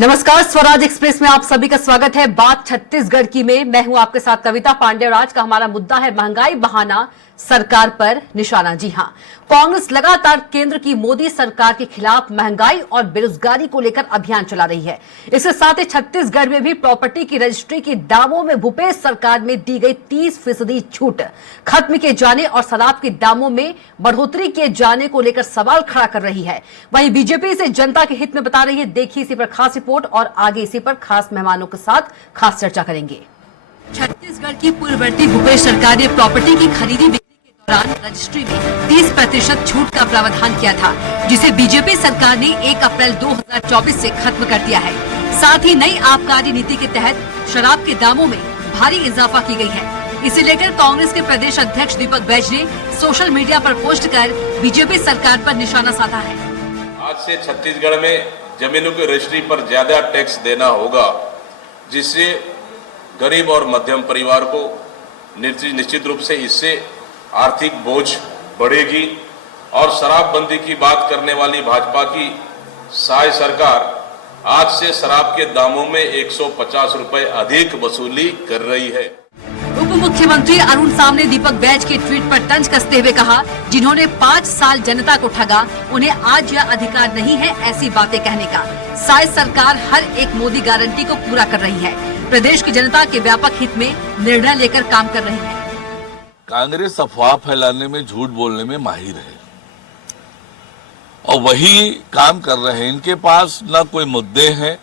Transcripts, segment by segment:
नमस्कार, स्वराज एक्सप्रेस में आप सभी का स्वागत है। बात छत्तीसगढ़ की में मैं हूं आपके साथ कविता पांडे और आज का हमारा मुद्दा है महंगाई बहाना सरकार पर निशाना। जी हां, कांग्रेस लगातार केंद्र की मोदी सरकार के खिलाफ महंगाई और बेरोजगारी को लेकर अभियान चला रही है। इसके साथ ही छत्तीसगढ़ में भी प्रॉपर्टी की रजिस्ट्री के दावों में भूपेश सरकार में दी गई 30% छूट खत्म किए जाने और शराब के दामों में बढ़ोतरी किए जाने को लेकर सवाल खड़ा कर रही है। वहीं बीजेपी इसे जनता के हित में बता रही है। देखिए इसी पर खास रिपोर्ट और आगे इसी पर खास मेहमानों के साथ खास चर्चा करेंगे। छत्तीसगढ़ की पूर्ववर्ती भूपेश सरकार ने प्रॉपर्टी की खरीदी दौरान रजिस्ट्री में 30% छूट का प्रावधान किया था, जिसे बीजेपी सरकार ने 1 अप्रैल 2024 से खत्म कर दिया है। साथ ही नई आबकारी नीति के तहत शराब के दामों में भारी इजाफा की गई है। इसे लेकर कांग्रेस के प्रदेश अध्यक्ष दीपक बैज ने सोशल मीडिया पर पोस्ट कर बीजेपी सरकार पर निशाना साधा है। आज से छत्तीसगढ़ में जमीनों की रजिस्ट्री पर ज्यादा टैक्स देना होगा, जिससे गरीब और मध्यम परिवार को निश्चित रूप से इससे आर्थिक बोझ बढ़ेगी। और शराबबंदी की बात करने वाली भाजपा की साय सरकार आज से शराब के दामों में 150 रुपए अधिक वसूली कर रही है। उप मुख्यमंत्री अरुण साव ने दीपक बैज के ट्वीट पर तंज कसते हुए कहा, जिन्होंने 5 साल जनता को ठगा, उन्हें आज यह अधिकार नहीं है ऐसी बातें कहने का। साय सरकार हर एक मोदी गारंटी को पूरा कर रही है। प्रदेश की जनता के व्यापक हित में निर्णय लेकर काम कर रही है। कांग्रेस अफवाह फैलाने में, झूठ बोलने में माहिर है और वही काम कर रहे हैं। इनके पास न कोई मुद्दे हैं,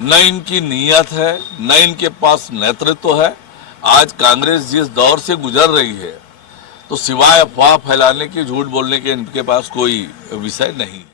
न इनकी नीयत है, न इनके पास नेतृत्व है। आज कांग्रेस जिस दौर से गुजर रही है, तो सिवाय अफवाह फैलाने के, झूठ बोलने के इनके पास कोई विषय नहीं है।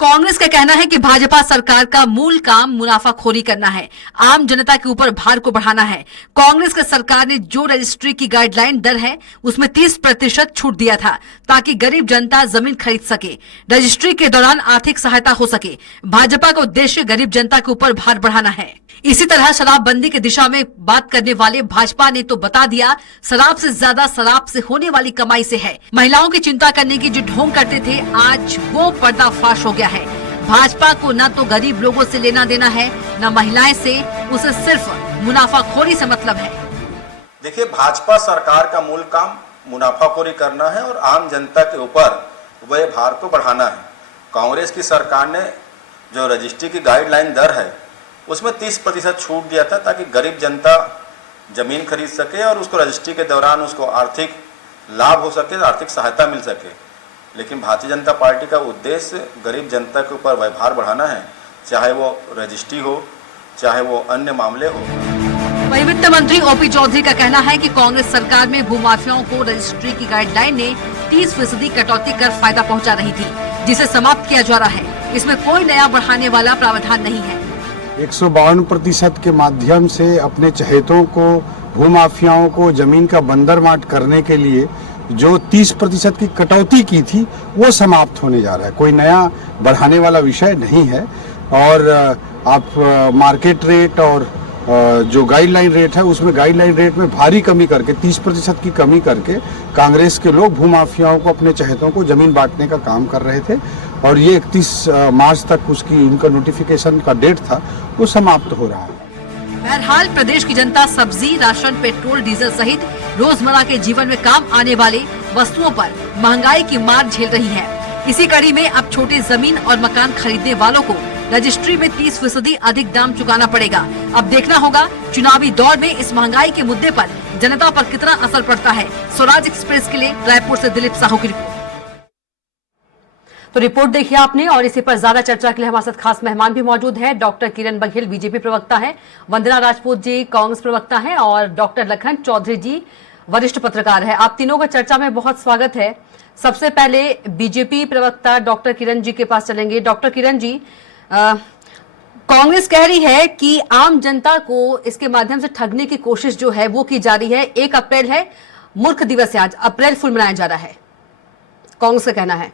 कांग्रेस का कहना है कि भाजपा सरकार का मूल काम मुनाफाखोरी करना है, आम जनता के ऊपर भार को बढ़ाना है। कांग्रेस की सरकार ने जो रजिस्ट्री की गाइडलाइन दर है उसमें 30% छूट दिया था, ताकि गरीब जनता जमीन खरीद सके, रजिस्ट्री के दौरान आर्थिक सहायता हो सके। भाजपा का उद्देश्य गरीब जनता के ऊपर भार बढ़ाना है। इसी तरह शराबबंदी की दिशा में बात करने वाले भाजपा ने तो बता दिया, शराब से ज्यादा शराब से होने वाली कमाई से है। महिलाओं की चिंता करने की जो ढोंग करते थे, आज वो पर्दाफाश हो गया है। भाजपा को न तो गरीब लोगों से लेना देना है, न महिलाएं से, उसे सिर्फ मुनाफाखोरी से मतलब है। देखिए, भाजपा सरकार का मूल काम मुनाफाखोरी करना है और आम जनता के ऊपर वह भार को बढ़ाना है। कांग्रेस की सरकार ने जो रजिस्ट्री की गाइडलाइन दर है उसमें 30% छूट दिया था, ताकि गरीब जनता जमीन खरीद सके और उसको रजिस्ट्री के दौरान उसको आर्थिक लाभ हो सके, आर्थिक सहायता मिल सके। लेकिन भारतीय जनता पार्टी का उद्देश्य गरीब जनता के ऊपर वह भार बढ़ाना है, चाहे वो रजिस्ट्री हो, चाहे वो अन्य मामले हो। वही वित्त मंत्री ओपी चौधरी का कहना है कि कांग्रेस सरकार में भूमाफियाओं को रजिस्ट्री की गाइडलाइन ने 30% कटौती कर फायदा पहुंचा रही थी, जिसे समाप्त किया जा रहा है। इसमें कोई नया बढ़ाने वाला प्रावधान नहीं है। 152% के माध्यम से अपने चहेतों को, भूमाफियाओं को जमीन का बंदरमाट करने के लिए जो 30% की कटौती की थी, वो समाप्त होने जा रहा है। कोई नया बढ़ाने वाला विषय नहीं है। और आप मार्केट रेट और जो गाइडलाइन रेट है, उसमें गाइडलाइन रेट में भारी कमी करके, 30% की कमी करके कांग्रेस के लोग भूमाफियाओं को, अपने चहेतों को जमीन बांटने का काम कर रहे थे। और ये 31 मार्च तक उसकी उनका नोटिफिकेशन का डेट था, वो समाप्त हो रहा है। बहरहाल प्रदेश की जनता सब्जी, राशन, पेट्रोल, डीजल सहित रोजमर्रा के जीवन में काम आने वाले वस्तुओं पर महंगाई की मार झेल रही है। इसी कड़ी में अब छोटे जमीन और मकान खरीदने वालों को रजिस्ट्री में 30% अधिक दाम चुकाना पड़ेगा। अब देखना होगा चुनावी दौर में इस महंगाई के मुद्दे पर जनता पर कितना असर पड़ता है। स्वराज एक्सप्रेस के लिए रायपुर से दिलीप साहू की रिपोर्ट। तो रिपोर्ट देखिए आपने, और इसी पर ज्यादा चर्चा के लिए हमारे साथ खास मेहमान भी मौजूद हैं। डॉक्टर किरण बघेल बीजेपी प्रवक्ता है, वंदना राजपूत जी कांग्रेस प्रवक्ता हैं और डॉक्टर लखन चौधरी जी वरिष्ठ पत्रकार है। आप तीनों का चर्चा में बहुत स्वागत है। सबसे पहले बीजेपी प्रवक्ता डॉक्टर किरण जी के पास चलेंगे। डॉक्टर किरण जी, कांग्रेस कह रही है कि आम जनता को इसके माध्यम से ठगने की कोशिश जो है वो की जा रही है। 1 अप्रैल है, मूर्ख दिवस है, आज अप्रैल फुल मनाया जा रहा है, कांग्रेस का कहना है।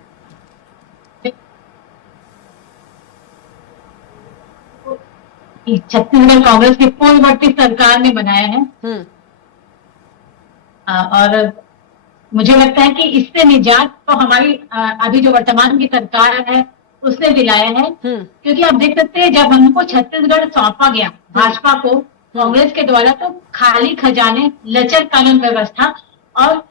छत्तीसगढ़ कांग्रेस की पूर्ववर्ती सरकार ने बनाया है। और मुझे लगता है कि इससे निजात तो हमारी अभी जो वर्तमान की सरकार है उसने दिलाया है। क्योंकि आप देख सकते हैं जब हमको छत्तीसगढ़ सौंपा गया भाजपा को कांग्रेस के द्वारा, तो खाली खजाने, लचर कानून व्यवस्था और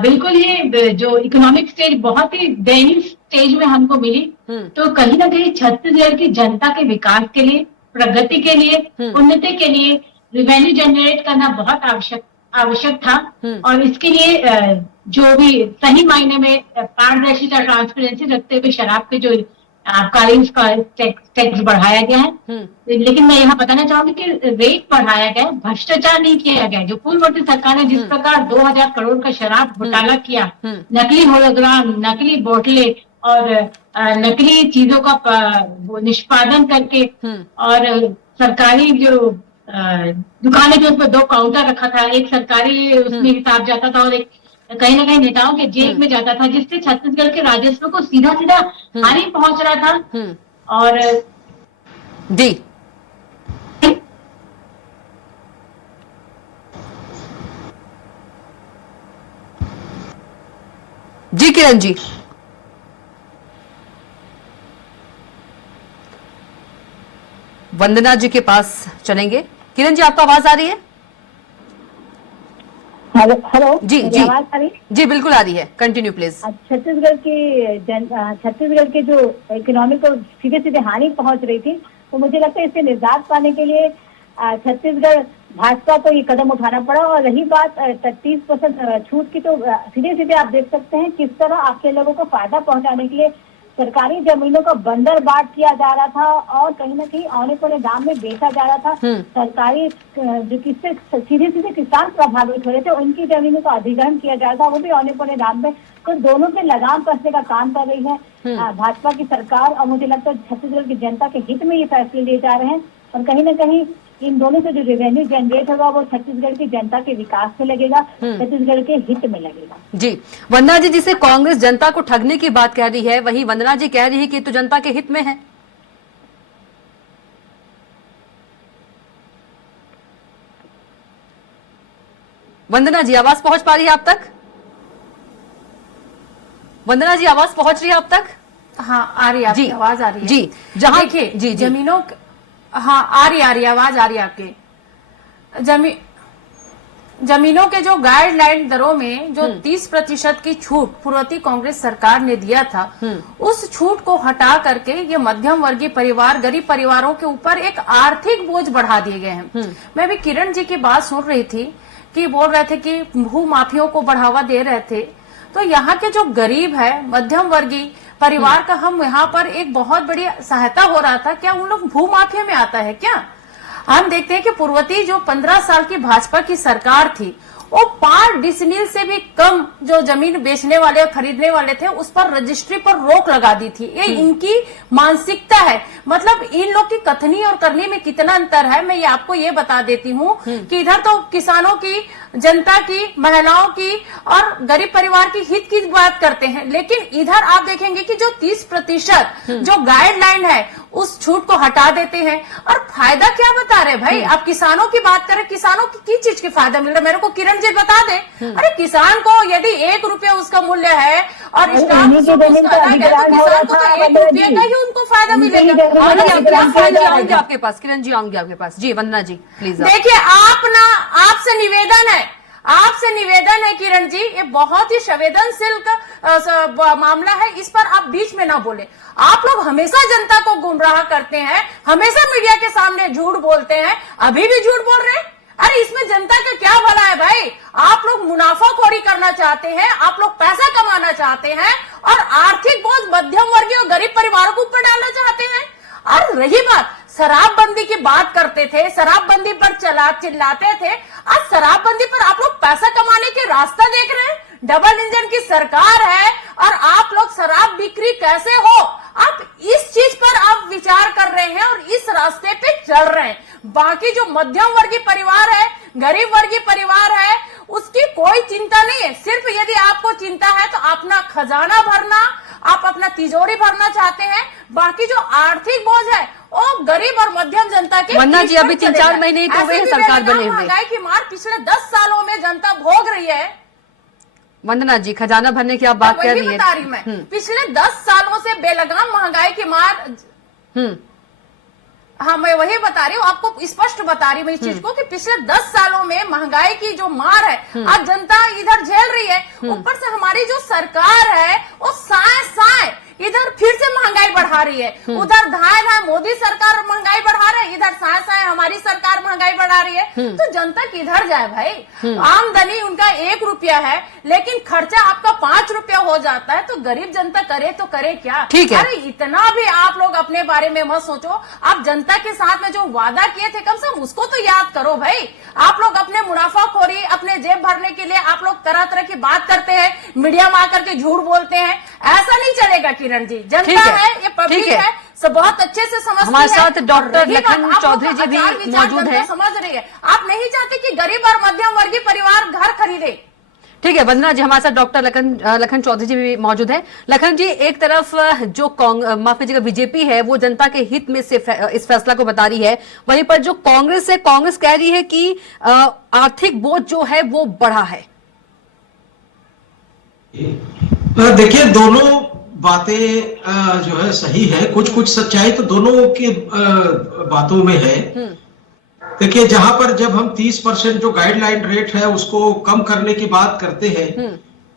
बिल्कुल ही जो इकोनॉमिक स्टेज बहुत ही दयनीय स्टेज में हमको मिली। तो कहीं ना कहीं छत्तीसगढ़ की जनता के विकास के लिए, प्रगति के लिए, उन्नति के लिए रेवेन्यू जनरेट करना बहुत आवश्यक था। और इसके लिए जो भी सही मायने में पारदर्शिता, ट्रांसपेरेंसी रखते हुए शराब के जो आबकारी उसका टैक्स बढ़ाया गया है। लेकिन मैं यहाँ बताना चाहूंगी कि रेट बढ़ाया गया, भ्रष्टाचार नहीं किया गया। जो पूर्ववर्ती सरकार ने जिस प्रकार 2000 करोड़ का शराब घोटाला किया, नकली होलोग्राम, नकली बोतले और नकली चीजों का निष्पादन करके, और सरकारी जो दुकानें जो उसमें 2 काउंटर रखा था, एक सरकारी उसमें हिसाब जाता था और एक कहीं ना कहीं नेताओं के जेब में जाता था, जिससे छत्तीसगढ़ के राजस्व को सीधा सीधा हानि पहुंच रहा था। और जी किरण जी, वंदना जी के पास चलेंगे। किरण जी, आपको आवाज आ रही है? हेलो जी जी, आवाज आ रही? जी बिल्कुल आ रही है, कंटिन्यू प्लीज। छत्तीसगढ़ के जो इकोनॉमी को सीधे सीधे हानि पहुंच रही थी, तो मुझे लगता है इससे निजात पाने के लिए छत्तीसगढ़ भाजपा को ये कदम उठाना पड़ा। और रही बात 30% छूट की, तो सीधे सीधे आप देख सकते हैं किस तरह आपके लोगों को फायदा पहुंचाने के लिए सरकारी जमीनों का बंदर बाट किया जा रहा था और कहीं ना कहीं औने पौने दाम में बेचा जा रहा था। सरकारी जो किससे सीधे सीधे किसान प्रभावित हो रहे थे, उनकी जमीनों का अधिग्रहण किया जा रहा था, वो भी औने पौने दाम में। तो दोनों पे लगाम कसने का काम कर रही है भाजपा की सरकार। और मुझे लगता है छत्तीसगढ़ की जनता के हित में ये फैसले लिए जा रहे हैं। और कहीं ना कहीं इन दोनों से जो रेवेन्यू जनरेट होगा वो छत्तीसगढ़ की जनता के विकास में लगेगा, छत्तीसगढ़ के हित में लगेगा। जी, वंदना जी, जिसे कांग्रेस जनता को ठगने की बात कह रही है, वहीं वंदना जी कह रही है कि तो जनता के हित में है। वंदना जी, आवाज पहुंच पा रही है आप तक? वंदना जी, आवाज पहुंच रही है आप तक? हाँ, आ रही है आपकी आवाज, आ रही है जी। जहां देखिए, जी जमीनों, हाँ आ रही आवाज आ रही है आपकी। जमीनों के जो गाइडलाइन दरों में जो 30% की छूट पूर्ववर्ती कांग्रेस सरकार ने दिया था, उस छूट को हटा करके ये मध्यम वर्गीय परिवार, गरीब परिवारों के ऊपर एक आर्थिक बोझ बढ़ा दिए गए हैं। मैं भी किरण जी की बात सुन रही थी कि बोल रहे थे कि भू माफियों को बढ़ावा दे रहे थे। तो यहाँ के जो गरीब है, मध्यम वर्गीय परिवार का हम यहाँ पर एक बहुत बड़ी सहायता हो रहा था। क्या उन लोग भू माफिया में आता है क्या? हम देखते हैं कि पूर्ववर्ती जो 15 साल की भाजपा की सरकार थी, वो 5 डिसमिल से भी कम जो जमीन बेचने वाले और खरीदने वाले थे, उस पर रजिस्ट्री पर रोक लगा दी थी। ये इनकी मानसिकता है। मतलब इन लोग की कथनी और करनी में कितना अंतर है, मैं ये आपको ये बता देती हूँ कि इधर तो किसानों की, जनता की, महिलाओं की और गरीब परिवार की हित की बात करते हैं, लेकिन इधर आप देखेंगे कि जो 30% जो गाइडलाइन है उस छूट को हटा देते हैं। और फायदा क्या बता रहे भाई? आप किसानों की बात करें, किसानों की किस चीज के फायदा मिल रहा है? मेरे को किरण जी बता दे। अरे किसान को यदि 1 रुपया उसका मूल्य है और स्टाफ तो किसान को तो 1 रुपये का ही उनको फायदा मिलेगा। आऊंगी आपके पास, किरण जी आऊंगी आपके पास। जी वंदना जी प्लीज। देखिए, आपसे निवेदन है किरण जी, ये बहुत ही संवेदनशील मामला है, इस पर आप बीच में ना बोले। आप लोग हमेशा जनता को गुमराह करते हैं, हमेशा मीडिया के सामने झूठ बोलते हैं, अभी भी झूठ बोल रहे हैं। अरे इसमें जनता का क्या भला है भाई? आप लोग मुनाफाखोरी करना चाहते हैं, आप लोग पैसा कमाना चाहते हैं और आर्थिक बोझ मध्यम वर्गीय और गरीब परिवारों को ऊपर डालना चाहते हैं। और रही बात, शराबबंदी की बात करते थे, शराबबंदी पर चिल्लाते थे, आज शराबबंदी पर आप लोग पैसा कमाने के रास्ता देख रहे हैं। डबल इंजन की सरकार है और आप लोग शराब बिक्री कैसे हो, आप इस चीज पर आप विचार कर रहे हैं और इस रास्ते पे चल रहे हैं। बाकी जो मध्यम वर्गीय परिवार है, गरीब वर्गीय परिवार है, उसकी कोई चिंता नहीं है। सिर्फ यदि आपको चिंता है तो अपना खजाना भरना, आप अपना तिजोरी भरना चाहते हैं, बाकी जो आर्थिक बोझ है वो गरीब और मध्यम जनता के। वंदना जी, अभी 3-4 महीने ही तो हुए हैं सरकार बने हुए। महंगाई की मार पिछले 10 सालों में जनता भोग रही है। वंदना जी, खजाना भरने की आप बात कर रही है। बता रही मैं, पिछले 10 सालों से बेलगाम महंगाई की मार। हाँ, मैं वही बता रही हूँ, आपको स्पष्ट बता रही हूँ इस चीज को कि पिछले 10 सालों में महंगाई की जो मार है आज जनता इधर झेल रही है। ऊपर से हमारी जो सरकार है वो साए इधर फिर से महंगाई बढ़ा रही है। उधर धाए मोदी सरकार महंगाई बढ़ा रही है, इधर साए हमारी सरकार महंगाई बढ़ा रही है। तो जनता किधर जाए भाई? आमदनी उनका 1 रुपया है लेकिन खर्चा आपका 5 रुपया हो जाता है, तो गरीब जनता करे तो करे क्या? ठीक है। अरे इतना भी आप लोग अपने बारे में मत सोचो। आप जनता के साथ में जो वादा किए थे कम से कम उसको तो याद करो भाई। आप लोग अपने मुनाफाखोरी, अपने जेब भरने के लिए आप लोग तरह तरह की बात करते हैं, मीडिया में आकर के झूठ बोलते हैं। ऐसा नहीं चलेगा किरण जी, जनता है, ये पब्लिक है, सब बहुत अच्छे से समझती है। हमारे साथ डॉक्टर लखन चौधरी जी भी मौजूद है। समझ रही है, आप नहीं चाहते कि गरीब और मध्यम वर्गीय परिवार घर खरीदे। ठीक है वंदना जी, हमारे साथ डॉक्टर लखन चौधरी जी भी मौजूद है। लखन जी, एक तरफ जो माफ कीजिएगा बीजेपी है वो जनता के हित में से इस फैसला को बता रही है, वहीं पर जो कांग्रेस है, कांग्रेस कह रही है कि आर्थिक बोझ जो है वो बढ़ा है। देखिए, दोनों बातें जो है सही है, कुछ सच्चाई तो दोनों की बातों में है। देखिए, जहां पर जब हम 30% जो गाइडलाइन रेट है उसको कम करने की बात करते हैं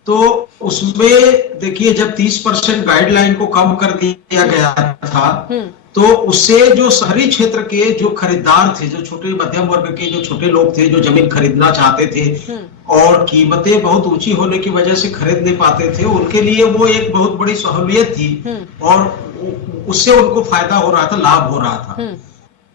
तो उसमें देखिए जब 30% गाइडलाइन को कम कर दिया गया था तो उससे जो शहरी क्षेत्र के जो खरीदार थे, जो छोटे मध्यम वर्ग के जो छोटे लोग थे जो जमीन खरीदना चाहते थे और कीमतें बहुत ऊंची होने की वजह से खरीद नहीं पाते थे, उनके लिए वो एक बहुत बड़ी सहूलियत थी और उससे उनको फायदा हो रहा था, लाभ हो रहा था।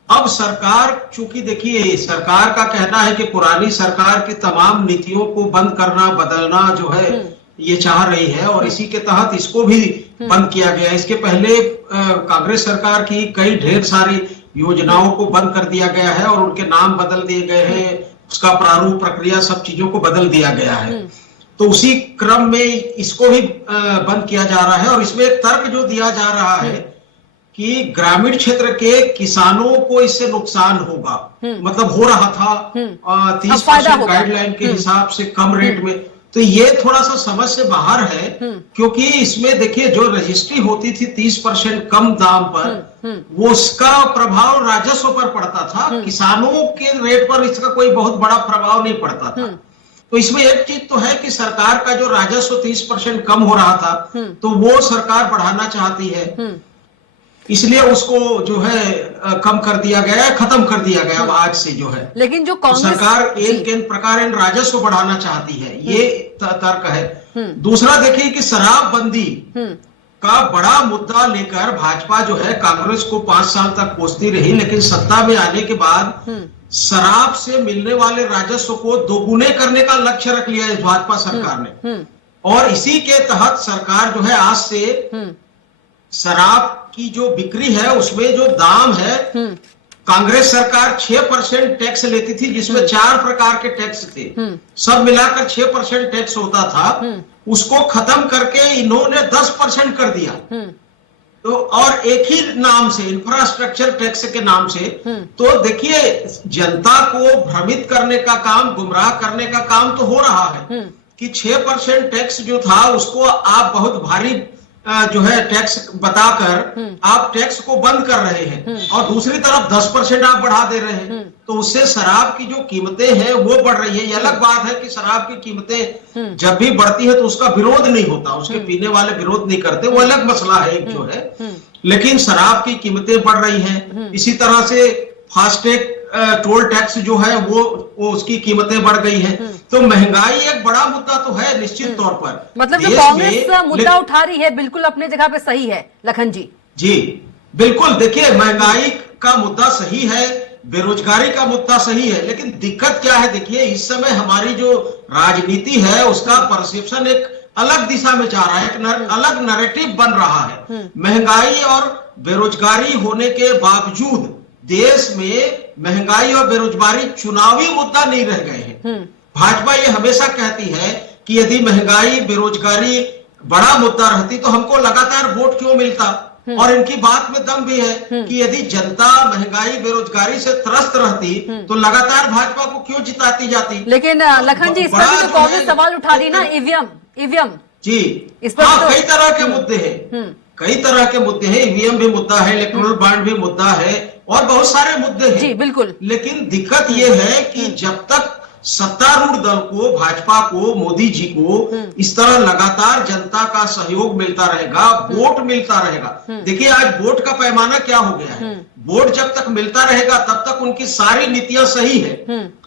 अब सरकार, चूंकि देखिए सरकार का कहना है कि पुरानी सरकार की तमाम नीतियों को बंद करना, बदलना जो है ये चाह रही है और इसी के तहत इसको भी बंद किया गया। इसके पहले कांग्रेस सरकार की कई ढेर सारी योजनाओं को बंद कर दिया गया है और उनके नाम बदल दिए गए हैं, उसका प्रारूप, प्रक्रिया, सब चीजों को बदल दिया गया है। तो उसी क्रम में इसको भी बंद किया जा रहा है और इसमें एक तर्क जो दिया जा रहा है कि ग्रामीण क्षेत्र के किसानों को इससे नुकसान होगा, मतलब हो रहा था 30% गाइडलाइन के हिसाब से कम रेट में। तो ये थोड़ा सा समझ से बाहर है क्योंकि इसमें देखिए जो रजिस्ट्री होती थी 30% कम दाम पर, वो उसका प्रभाव राजस्व पर पड़ता था, किसानों के रेट पर इसका कोई बहुत बड़ा प्रभाव नहीं पड़ता था। तो इसमें एक चीज तो है कि सरकार का जो राजस्व 30% कम हो रहा था तो वो सरकार बढ़ाना चाहती है, इसलिए उसको जो है कम कर दिया गया है, खत्म कर दिया गया अब आज से जो है। लेकिन जो कांग्रेस सरकार एक प्रकार राजस्व बढ़ाना चाहती है, ये तर्क है। दूसरा देखिए कि शराबबंदी का बड़ा मुद्दा लेकर भाजपा जो है कांग्रेस को 5 साल तक कोसती रही, लेकिन सत्ता में आने के बाद शराब से मिलने वाले राजस्व को दोगुने करने का लक्ष्य रख लिया है भाजपा सरकार ने और इसी के तहत सरकार जो है आज से शराब की जो बिक्री है उसमें जो दाम है, कांग्रेस सरकार 6% टैक्स लेती थी जिसमें 4 प्रकार के टैक्स थे, सब मिलाकर 6% टैक्स होता था, उसको खत्म करके इन्होंने 10% कर दिया। तो और एक ही नाम से, इंफ्रास्ट्रक्चर टैक्स के नाम से। तो देखिए जनता को भ्रमित करने का काम, गुमराह करने का काम तो हो रहा है कि 6% टैक्स जो था उसको आप बहुत भारी जो है टैक्स बताकर आप टैक्स को बंद कर रहे हैं और दूसरी तरफ 10% आप बढ़ा दे रहे हैं, तो उससे शराब की जो कीमतें हैं वो बढ़ रही है। ये अलग बात है कि शराब की कीमतें जब भी बढ़ती है तो उसका विरोध नहीं होता, उसके पीने वाले विरोध नहीं करते, वो अलग मसला है एक जो है, लेकिन शराब की कीमतें बढ़ रही हैं। इसी तरह से फास्टैग टोल टैक्स जो है वो उसकी कीमतें बढ़ गई हैं। तो महंगाई एक बड़ा मुद्दा तो है निश्चित तौर पर। मतलब जो कांग्रेस मुद्दा उठा रही है बिल्कुल अपने जगह पे सही है लखन जी। जी बिल्कुल, देखिए महंगाई का मुद्दा सही है, बेरोजगारी का मुद्दा सही है, लेकिन दिक्कत क्या है, देखिए इस समय हमारी जो राजनीति है उसका परसेप्शन एक अलग दिशा में जा रहा है, एक अलग नैरेटिव बन रहा है। महंगाई और बेरोजगारी होने के बावजूद देश में महंगाई और बेरोजगारी चुनावी मुद्दा नहीं रह गए हैं। भाजपा ये हमेशा कहती है कि यदि महंगाई बेरोजगारी बड़ा मुद्दा रहती तो हमको लगातार वोट क्यों मिलता, और इनकी बात में दम भी है कि यदि जनता महंगाई बेरोजगारी से त्रस्त रहती तो लगातार भाजपा को क्यों जिताती जाती। लेकिन लखन जी इस पर भी तो कांग्रेस सवाल उठा रही ना, ईवीएम जी इस पर हाँ, तो- कई तरह के मुद्दे हैं, कई तरह के मुद्दे हैं। ईवीएम भी मुद्दा है, इलेक्टोरल बॉन्ड भी मुद्दा है और बहुत सारे मुद्दे हैं। जी बिल्कुल। लेकिन दिक्कत यह है कि जब तक सत्तारूढ़ दल को, भाजपा को, मोदी जी को इस तरह लगातार जनता का सहयोग मिलता रहेगा, वोट मिलता रहेगा। देखिए आज वोट का पैमाना क्या हो गया है, वोट जब तक मिलता रहेगा तब तक उनकी सारी नीतियां सही है,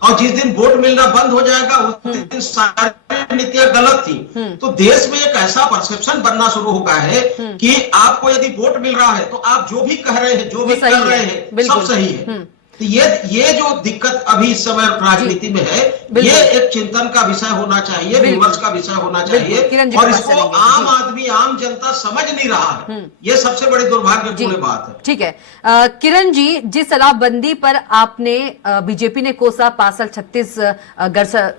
और जिस दिन वोट मिलना बंद हो जाएगा उस दिन सारी नीतियां गलत थी। तो देश में एक ऐसा परसेप्शन बनना शुरू हो गया है कि आपको यदि वोट मिल रहा है तो आप जो भी कह रहे हैं, जो भी कर रहे हैं, सब सही है। तो ये जो दिक्कत अभी इस समय राजनीति में है, ये एक चिंतन का विषय होना चाहिए, विमर्श का विषय होना चाहिए, और इसको आम आदमी, आम जनता समझ नहीं रहा है। ये सबसे बड़ी दुर्भाग्यपूर्ण बात है। ठीक है किरण जी, जिस शराबबंदी पर आपने बीजेपी ने कोसा पार्सल छत्तीसगढ़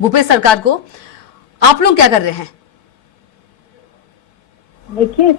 भूपेश सरकार को, आप लोग क्या कर रहे हैं? देखिए,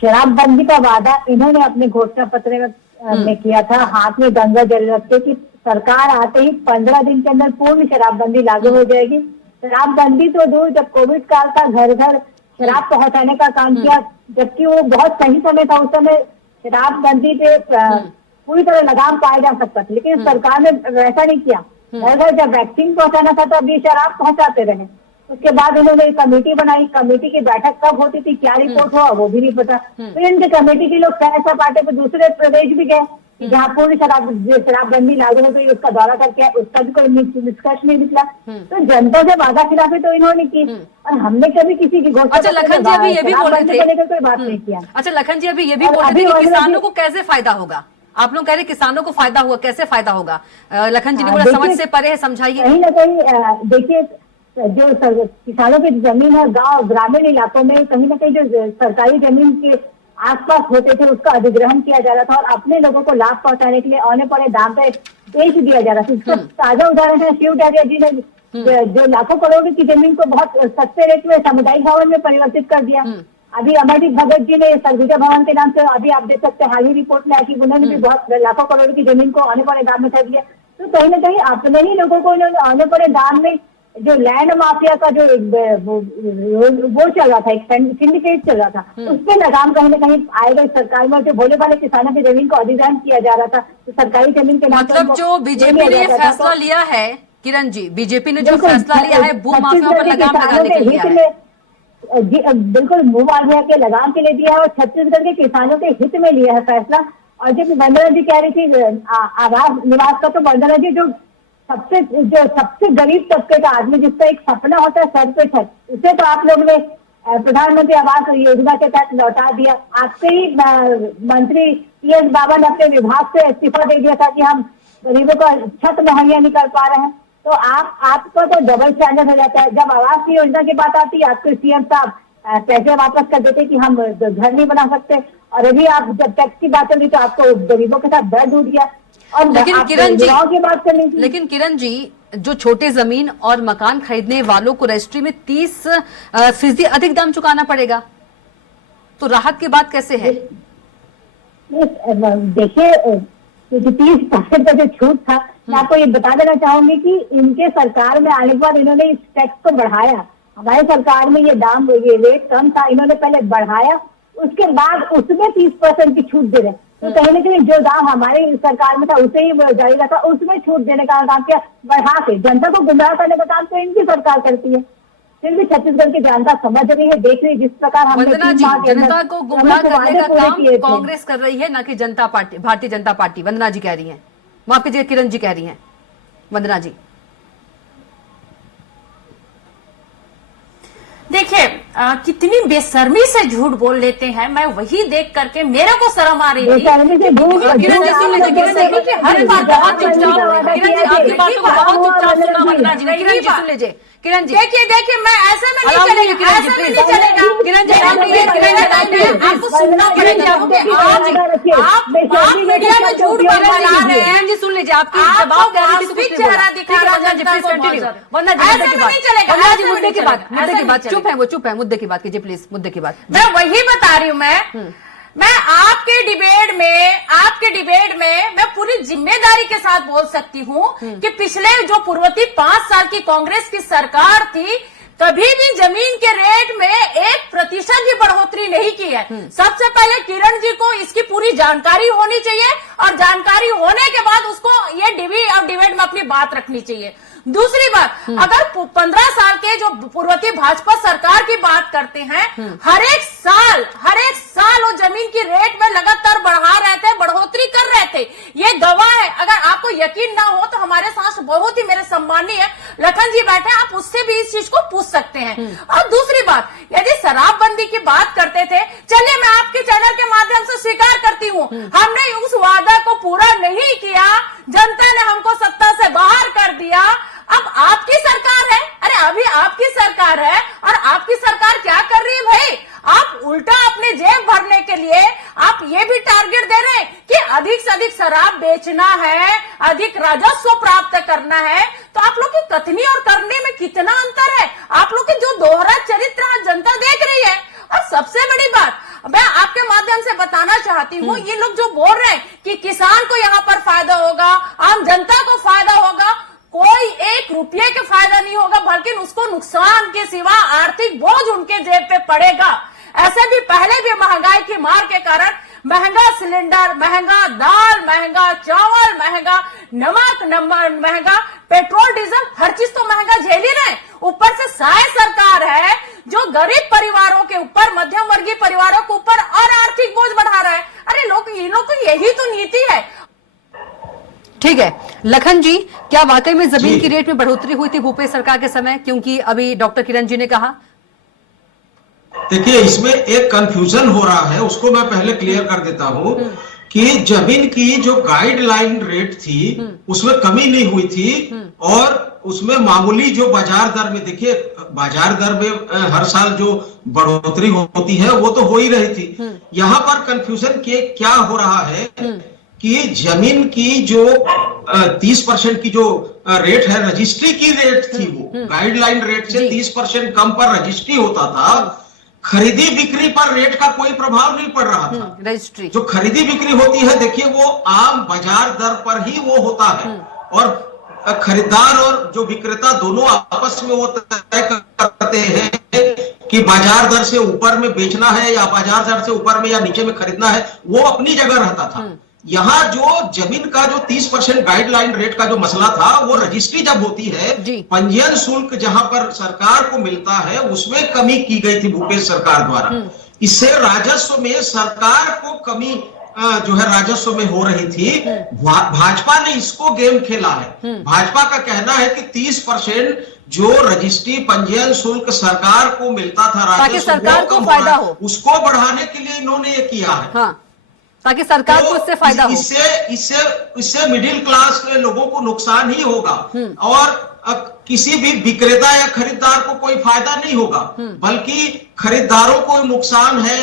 शराबबंदी का वादा इन्होंने अपने घोषणा पत्र में किया था, हाथ में गंगा जल रखते कि सरकार आते ही 15 दिन के अंदर पूर्ण शराबबंदी लागू हो जाएगी। शराबबंदी तो दूर, जब कोविड काल का घर घर शराब पहुंचाने का काम किया, जबकि वो बहुत सही समय था, उस समय शराबबंदी पे पूरी तरह लगाम पाया जा सकता था, लेकिन सरकार ने वैसा नहीं किया। घर घर जब वैक्सीन पहुंचाना था तो अब ये शराब पहुंचाते रहे। उसके बाद उन्होंने एक कमेटी बनाई, कमेटी की बैठक कब होती थी, क्या रिपोर्ट हुआ वो भी नहीं पता। फिर इनके कमेटी के लोग सह सपाटे पर दूसरे प्रदेश भी गए जहाँ पूर्ण शराबबंदी लागू हो गई, उसका दौरा करके उसका भी कोई निष्कर्ष नहीं निकला। तो जनता से वादा खिलाफी तो इन्होंने की, और हमने कभी किसी की घोषणा। अच्छा लखन जी अभी ये भी बोल रहे थे, कोई बात नहीं किया। अच्छा लखन जी अभी ये भी बोल रहे थे कि किसानों को कैसे फायदा होगा? आप लोग कह रहे किसानों को फायदा हुआ, कैसे फायदा होगा? लखन जी ने बोला समझ से परे है, समझाइए। कहीं ना कहीं देखिए, जो किसानों की जमीन है गांव ग्रामीण इलाकों में, कहीं ना कहीं जो सरकारी जमीन के आसपास होते थे उसका अधिग्रहण किया जा रहा था, और अपने लोगों को लाभ पहुंचाने के लिए औने पौने दाम पे बेच दिया जा रहा था। इसका ताजा उदाहरण है शिव डहरिया जी ने जो लाखों करोड़ की जमीन को बहुत सस्ते रेट में सामुदायिक भवन में परिवर्तित कर दिया। अभी अमरजीत भगत जी ने सरगुजा भवन के नाम से, अभी आप देख सकते हैं हाल ही रिपोर्ट में आई कि उन्होंने भी बहुत लाखों करोड़ की जमीन को औने पौने दाम में कर दिया। तो कहीं ना कहीं अपने ही लोगों को औने पौने दाम में, जो लैंड माफिया का जो वो चल रहा था, एक सिंडिकेट चल रहा था, उस पे लगाम कहीं ना कहीं आएगा इस सरकार में। जो भोले भाले किसानों की जमीन को अधिग्रहण किया जा रहा था, तो सरकारी जमीन के नाम मतलब जो बीजेपी ने फैसला लिया है, किरण जी, बीजेपी ने जो फैसला लिया है भू माफिया पर लगाम लगाने के लिए लिया है, बिल्कुल भू माफिया के लगाम के लिए दिया है, और छत्तीसगढ़ के किसानों के हित में लिया है फैसला। और जब वंदना जी कह रही थी आवास निवास का, तो वंदना जी जो सबसे गरीब तबके का आदमी, जिसका एक सपना होता है सर पे छत, उसे तो आप लोग ने प्रधानमंत्री आवास योजना के तहत लौटा दिया। आपके ही मंत्री टीएस बाबा ने अपने विभाग से इस्तीफा दे दिया था कि हम गरीबों को छत मुहैया नहीं कर पा रहे हैं। तो आपका तो डबल स्टैंडर्ड हो जाता है। जब आवास की योजना की बात आती है, आपके सीएम साहब पैसे वापस कर देते कि हम घर नहीं बना सकते, और अभी आप जब टैक्स की बात होगी तो आपको गरीबों के साथ दर्द उठ गया। और लेकिन किरण जी, की बात करनी थी। लेकिन किरण जी, जो छोटे जमीन और मकान खरीदने वालों को रजिस्ट्री में 30% अधिक दाम चुकाना पड़ेगा, तो राहत की बात कैसे है? देखिए, 30% का जो छूट था, मैं आपको ये बता देना चाहूंगी कि इनके सरकार में आने के बाद इन्होंने इस टैक्स को बढ़ाया। हमारे सरकार में ये दाम, ये रेट कम था, इन्होंने पहले बढ़ाया, उसके बाद उसमें 30% की छूट दे रहे। तो कहीं ना कहीं जो दाम हमारे सरकार में था उसे ही जारी रखा, उसमें छूट देने का काम किया, बढ़ा के जनता को गुमराह करने का काम तो इनकी सरकार करती है। फिर भी छत्तीसगढ़ की जनता समझ रही है, देख रही है, जिस प्रकार हमने वंदना जी, जनता को गुमराह करने का काम कांग्रेस कर रही है, ना कि जनता पार्टी, भारतीय जनता पार्टी। वंदना जी कह रही है, माफ कीजिए किरण जी कह रही है। वंदना जी देखिए, कितनी बेशर्मी से झूठ बोल लेते हैं। मैं वही देख करके मेरे को शर्म आ रही थी। किरण जी सुन लीजिए, हर बात बहुत चुपचाप, किरण जी आपकी बातों को बहुत चुपचाप सुना वंदना जी ने। किरण जी सुन लीजिए, किरण जी देखिए मैं ऐसे में नहीं चलेगा, ऐसे में नहीं चलेगा। किरण जी आपको सुनना पड़ेगा, आप मीडिया में झूठ फैला रहे हैं। किरण जी सुन लीजिए, आपकी जवाब दे रही थी, चेहरा दिखा रहा है, वंदना जी मुद्दे की बात, चुप है वो, चुप है, मुद्दे की बात कीजिए प्लीज, मुद्दे की बात। मैं वही बता रही हूँ। मैं आपके डिबेट में मैं पूरी जिम्मेदारी के साथ बोल सकती हूँ कि पिछले जो पूर्ववर्ती 5 साल की कांग्रेस की सरकार थी, कभी भी जमीन के रेट में 1% भी बढ़ोतरी नहीं की है। सबसे पहले किरण जी को इसकी पूरी जानकारी होनी चाहिए और जानकारी होने के बाद उसको ये डिवी और डिबेट में अपनी बात रखनी चाहिए। दूसरी बात, अगर 15 साल के जो पूर्ववर्ती भाजपा सरकार की बात करते हैं, हर एक साल वो जमीन की रेट में लगातार बढ़ा रहे थे, बढ़ोतरी कर रहे थे। ये गवाह है। अगर आपको यकीन ना हो तो हमारे साथ बहुत ही मेरे सम्मानीय लखन जी बैठे, आप उससे भी इस चीज को पूछ सकते हैं। और दूसरी बात, यदि शराबबंदी की बात करते थे, चलिए मैं आपके चैनल के माध्यम से स्वीकार करती हूँ, हमने उस वादा को पूरा नहीं किया, जनता ने हमको सत्ता से बाहर कर दिया। अब आपकी सरकार है, अरे अभी आपकी सरकार है और आपकी सरकार क्या कर रही है भाई? आप उल्टा अपने जेब भरने के लिए आप ये भी टारगेट दे रहे हैं कि अधिक से अधिक शराब बेचना है, अधिक राजस्व प्राप्त करना है। तो आप लोग की कथनी और करने में कितना अंतर है? आप लोग के जो दोहरा चरित्र आज जनता देख रही है। और सबसे बड़ी बात मैं आपके माध्यम से बताना चाहती हूँ, ये लोग जो बोल रहे हैं कि किसान को यहाँ पर फायदा होगा, आम जनता को फायदा होगा, कोई 1 रुपये का फायदा नहीं होगा, बल्कि उसको नुकसान के सिवा आर्थिक बोझ उनके जेब पे पड़ेगा। ऐसे भी पहले भी महंगाई की मार के कारण महंगा सिलेंडर, महंगा दाल, महंगा चावल, महंगा नमक, महंगा पेट्रोल, डीजल, हर चीज तो महंगा झेल ही रहे। ऊपर से सरकार है जो गरीब परिवारों के ऊपर, मध्यम वर्गीय परिवारों के ऊपर और आर्थिक बोझ बढ़ा रहा है। अरे इन लोग की यही तो नीति है। ठीक है लखन जी, क्या वाकई में जमीन की रेट में बढ़ोतरी हुई थी भूपेश सरकार के समय? क्योंकि अभी डॉक्टर किरण जी ने कहा। देखिए, इसमें एक कंफ्यूजन हो रहा है, उसको मैं पहले क्लियर कर देता हूं कि जमीन की जो गाइडलाइन रेट थी उसमें कमी नहीं हुई थी और उसमें मामूली जो बाजार दर में, देखिए बाजार दर में हर साल जो बढ़ोतरी होती है वो तो हो ही रही थी। यहां पर कंफ्यूजन क्या हो रहा है कि जमीन की जो 30% की जो रेट है, रजिस्ट्री की रेट थी, वो गाइडलाइन रेट से 30% कम पर रजिस्ट्री होता था। खरीदी बिक्री पर रेट का कोई प्रभाव नहीं पड़ रहा था। रजिस्ट्री जो खरीदी बिक्री होती है, देखिए वो आम बाजार दर पर ही वो होता है और खरीदार और जो विक्रेता दोनों आपस में वो तय करते हैं कि बाजार दर से ऊपर में बेचना है या बाजार दर से ऊपर में या नीचे में खरीदना है, वो अपनी जगह रहता था। यहाँ जो जमीन का जो 30% गाइडलाइन रेट का जो मसला था, वो रजिस्ट्री जब होती है, पंजीयन शुल्क जहां पर सरकार को मिलता है उसमें कमी की गई थी भूपेश सरकार द्वारा। इससे राजस्व में सरकार को कमी जो है राजस्व में हो रही थी। भाजपा ने इसको गेम खेला है। भाजपा का कहना है कि 30% जो रजिस्ट्री पंजीयन शुल्क सरकार को मिलता था राजस्व, सरकार को फायदा हो, उसको बढ़ाने के लिए इन्होंने ये किया है। हाँ, ताकि सरकार को इससे फायदा हो। इससे मिडिल क्लास के लोगों को नुकसान ही होगा और किसी भी विक्रेता या खरीदार को कोई फायदा नहीं होगा, बल्कि खरीदारों को नुकसान है,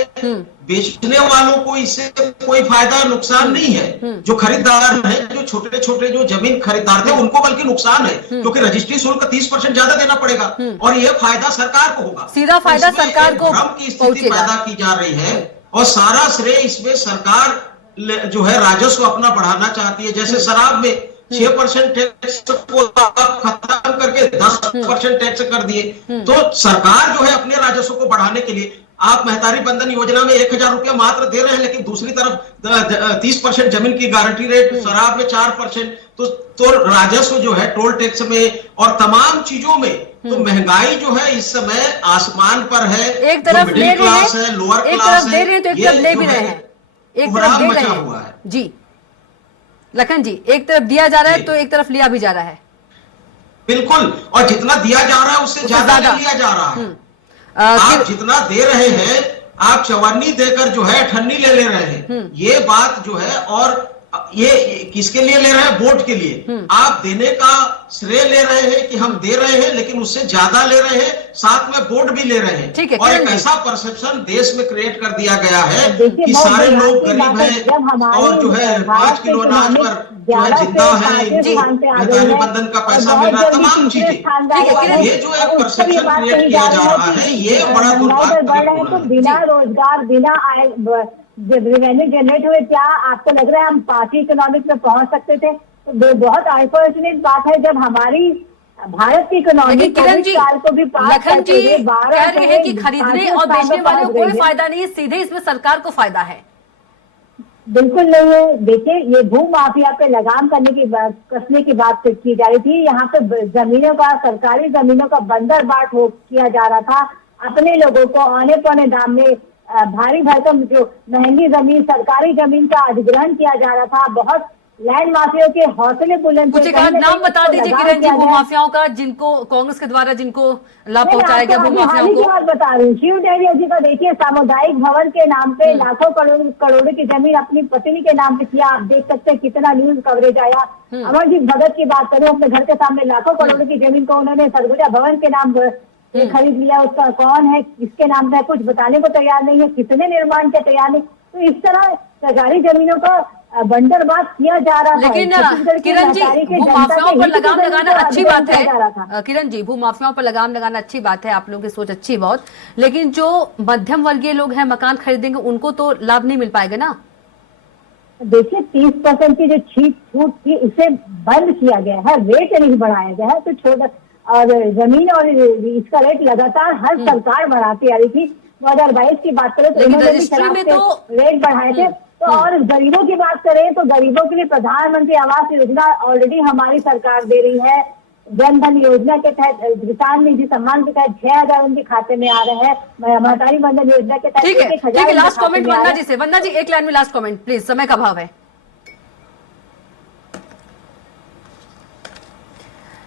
बेचने वालों को इससे कोई फायदा नुकसान नहीं है। जो खरीदार है, जो छोटे छोटे जो जमीन खरीदार थे, उनको बल्कि नुकसान है, क्योंकि रजिस्ट्री शुल्क 30% ज्यादा देना पड़ेगा और यह फायदा सरकार को होगा। सीधा फायदा सरकार को भ्रम की स्थिति पैदा की जा रही है और सारा श्रेय इसमें सरकार जो है राजस्व अपना बढ़ाना चाहती है। जैसे शराब में 6% टैक्स को खत्म करके 10% टैक्स कर दिए, तो सरकार जो है अपने राजस्व को बढ़ाने के लिए आप महतारी बंधन योजना में 1000 रुपया मात्र दे रहे हैं, लेकिन दूसरी तरफ 30% जमीन की गारंटी रेट, शराब में 4%, तो राजस्व जो है टोल टैक्स में और तमाम चीजों में, तो महंगाई जो है इस समय आसमान पर है। एक तरफ मिडिल क्लास है, लोअर क्लास है, एक तरफ ले भी रहे हैं, एक तरफ दे रहे हैं। जी लखन जी, एक तरफ दिया जा रहा है तो एक तरफ लिया भी जा रहा है। बिल्कुल, और जितना दिया जा रहा है उससे ज्यादा लिया जा रहा है। आप जितना दे रहे हैं, आप चवन्नी देकर जो है अठन्नी ले रहे हैं, ये बात जो है। और ये किसके लिए ले रहे हैं? वोट के लिए। आप देने का श्रेय ले रहे हैं कि हम दे रहे हैं, लेकिन उससे ज्यादा ले रहे हैं, साथ में वोट भी ले रहे हैं। ठीक है, और एक ऐसा परसेप्शन देश में क्रिएट कर दिया गया है कि सारे लोग गरीब हैं और जो है 5 किलो अनाज पर जो है जिंदा है, महतारी बंधन का पैसा मिल रहा है, तमाम चीजें। ये जो एक परसेप्शन क्रिएट किया जा रहा है, ये बड़ा दुर्भाग्य। बिना रोजगार, बिना आय, जब रेवेन्यू जनरेट हुए, क्या आपको लग रहा है हम पार्टी इकोनॉमिक्स में पहुंच सकते थे? तो बहुत अनफॉर्चुनेट बात है जब हमारी भारत की इकोनॉमी लेकिन किरण जी, साल को भी पास लखन जी करते हुए 12 कह रहे हैं कि करोड़ खरीदने पांचवें और स्थान बेचने पर वाले को पहुंच कोई गई है। फायदा नहीं है, सीधे इसमें सरकार को फायदा है। बिल्कुल नहीं है। देखिए, ये भू माफिया पे लगाम कसने की बात की जा रही थी। यहाँ पे जमीनों का, सरकारी जमीनों का बंदर बाट किया जा रहा था। अपने लोगों को औने पौने दाम में भारी भरकम जो महंगी जमीन, सरकारी जमीन का अधिग्रहण किया जा रहा था। बहुत लैंड माफिया के हौसले बुलंद थे। कुछ एक आध नाम बता दीजिए किरण जी भूमाफियाओं का, जिनको कांग्रेस के द्वारा जिनको लाभ पहुंचाया गया भूमाफियाओं को। बात बता रही हूँ, शिव डैरिया जी का देखिए, सामुदायिक भवन के नाम पे लाखों करोड़ों की जमीन अपनी पत्नी के नाम पे किया। आप देख सकते हैं कितना न्यूज कवरेज आया। अमरजीत भगत की बात करें, अपने घर के सामने लाखों करोड़ों की जमीन को उन्होंने सरगुजा भवन के नाम खरीद लिया। उसका कौन है, किसके नाम पे, कुछ बताने को तैयार नहीं है, कितने निर्माण के तैयार नहीं। तो इस तरह सरकारी जमीनों का बंदरबाद किया जा रहा है। लेकिन किरण जी, भूमाफियाओं पर लगाम लगाना अच्छी बात है। किरण जी, भूमाफियाओं पर लगाम लगाना अच्छी बात है, आप लोगों की सोच अच्छी बहुत, लेकिन जो मध्यम वर्गीय लोग हैं, मकान खरीदेंगे, उनको तो लाभ नहीं मिल पाएगा ना। देखिए, 30% की जो छूट थी उसे बंद किया गया है, रेट नहीं बढ़ाया गया है। तो छोटा और जमीन और इसका रेट लगातार हर सरकार बढ़ाती आ रही थी। 2022 की बात करें तो इन्होंने भी शराब के रेट बढ़ाए थे। तो और गरीबों की बात करें तो गरीबों के लिए प्रधानमंत्री आवास योजना ऑलरेडी हमारी सरकार दे रही है। जनधन योजना के तहत, किसान निधि सम्मान के तहत 6,000 उनके खाते में आ रहे हैं। महतारी बंधन योजना के तहत ठीक है, लास्ट कमेंट वंदना जी से। वंदना जी, एक लाइन में लास्ट कमेंट प्लीज, समय का अभाव है।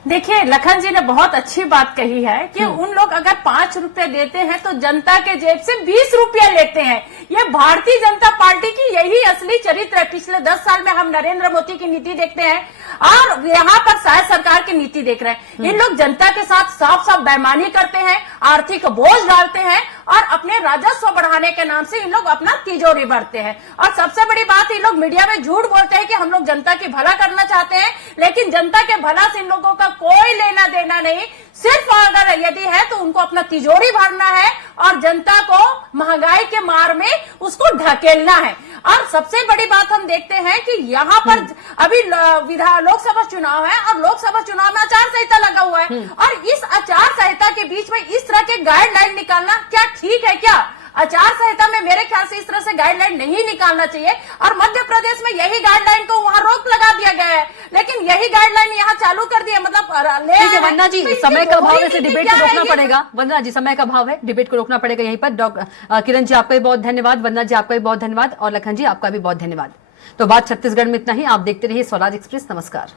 देखिए, लखन जी ने बहुत अच्छी बात कही है कि उन लोग अगर 5 रुपए देते हैं तो जनता के जेब से 20 रुपया लेते हैं। ये भारतीय जनता पार्टी की यही असली चरित्र है। पिछले 10 साल में हम नरेंद्र मोदी की नीति देखते हैं और यहाँ पर शायद सरकार की नीति देख रहे हैं। इन लोग जनता के साथ साफ साफ बेईमानी करते हैं, आर्थिक बोझ डालते हैं और अपने राजस्व बढ़ाने के नाम से इन लोग अपना तिजोरी भरते हैं। और सबसे बड़ी बात, इन लोग मीडिया में झूठ बोलते हैं कि हम लोग जनता की भला करना चाहते हैं, लेकिन जनता के भला से इन लोगों का कोई लेना देना नहीं। सिर्फ अगर यदि है तो उनको अपना तिजोरी भरना है और जनता को महंगाई के मार में उसको ढकेलना है। और सबसे बड़ी बात हम देखते हैं कि यहाँ पर अभी लोकसभा चुनाव है और लोकसभा चुनाव में आचार संहिता लगा हुआ है और इस आचार संहिता के बीच में इस तरह के गाइडलाइन निकालना क्या ठीक है? क्या आचार संहिता में मेरे ख्याल से इस तरह से गाइडलाइन नहीं निकालना चाहिए। और मध्य प्रदेश में यही गाइडलाइन को वहां रोक लगा दिया गया है, लेकिन यही गाइडलाइन यहाँ चालू कर दिया। मतलब ठीक है वंदना जी, समय का अभाव है, इसे डिबेट को रोकना पड़ेगा। वंदना जी, समय का अभाव है, डिबेट को रोकना पड़ेगा यहीं पर। किरण जी, आपका भी बहुत धन्यवाद। वंदना जी, आपका भी बहुत धन्यवाद। और लखन जी, आपका भी बहुत धन्यवाद। तो बात छत्तीसगढ़ में इतना ही। आप देखते रहिए स्वराज एक्सप्रेस। नमस्कार।